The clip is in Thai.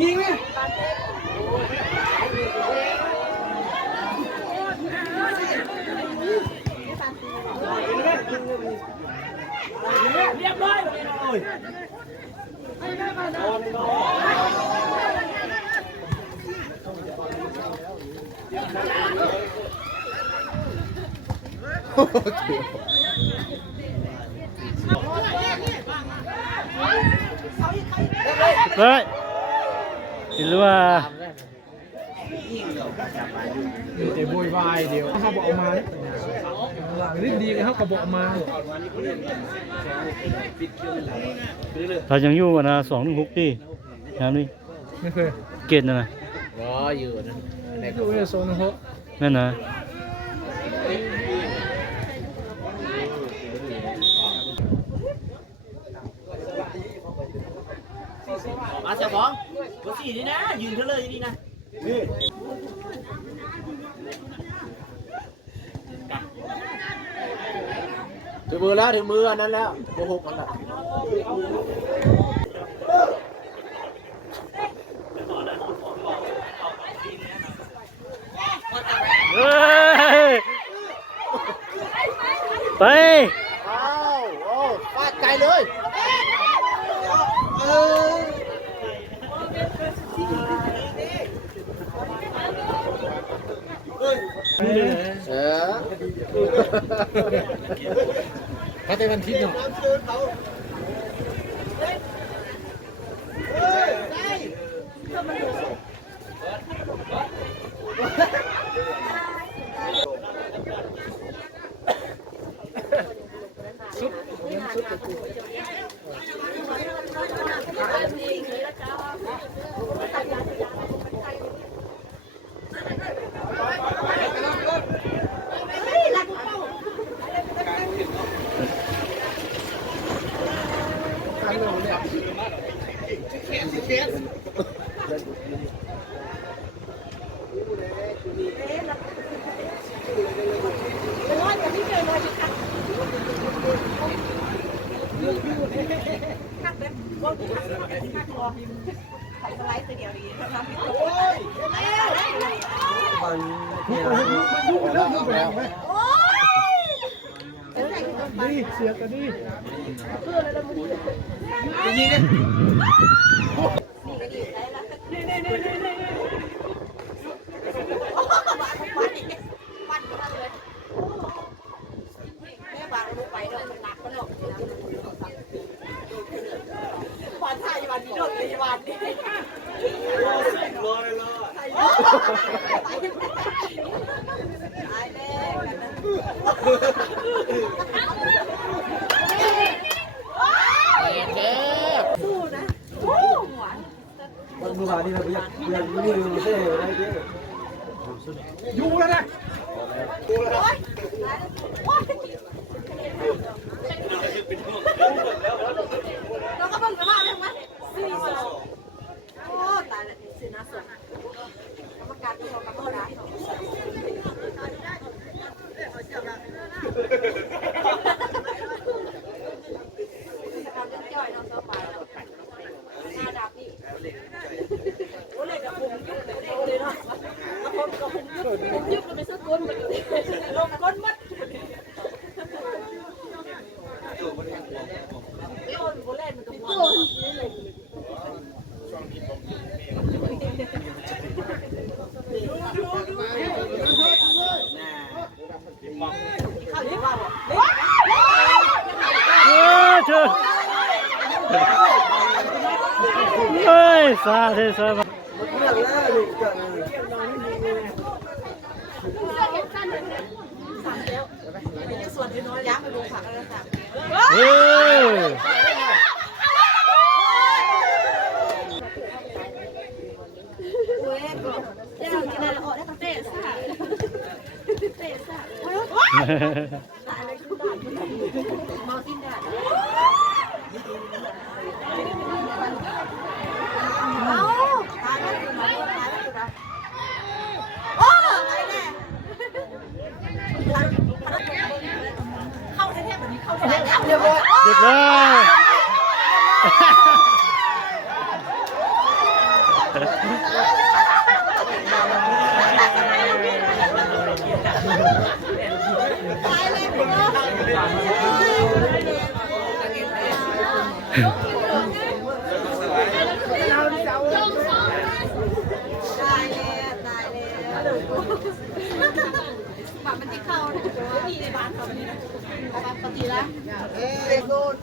ยิงไงเรียบร้อยเลยเฮ้ยเห็นหรือว่าแต่โวยวายเดียวเขาบอกมาหลังนิดดีเขาก็บอกมาเรายังอยู่นะ216ดินะนี่ไม่เคยเกณฑ์นะอยู่นั่นอยู่ในโซนเขานั่นนะมาเสียบองตัวสี่นี่นะยืนเท่าเลยนี่นะถึงมือแล้วถึงมืออันนั้นแล้วโมหกอันนั้นไปโอ้ฟาดไกลเลยเขาแต่วันทิศเนาะดีเสียกันดียิงเนี่ยดูมาดิเราอยากนี่ดูเซ่ได้เยอะอยู่แล้วนะเราก็เพิ่งจะมาเลยมั้ยโอ้ตายแล้วสิน่าสนกรรมการที่เรากำหนดนะยึดไปสักคนลงก้นมัดโอนโบเล่นมันก็โอนข้าวเยอะมากเฮ้ยซาเทซาส่วนน้อยยักษ์ไปดูผักแล้วค่ะเฮ้ยมากินได้เอา เรียบร้อย ตายเลยพี่น้องตายแล้วตายแล้วบัตรมันที่เข้านี่ในบ้านเขาเนี่ยปกติแล้วเด็กโดน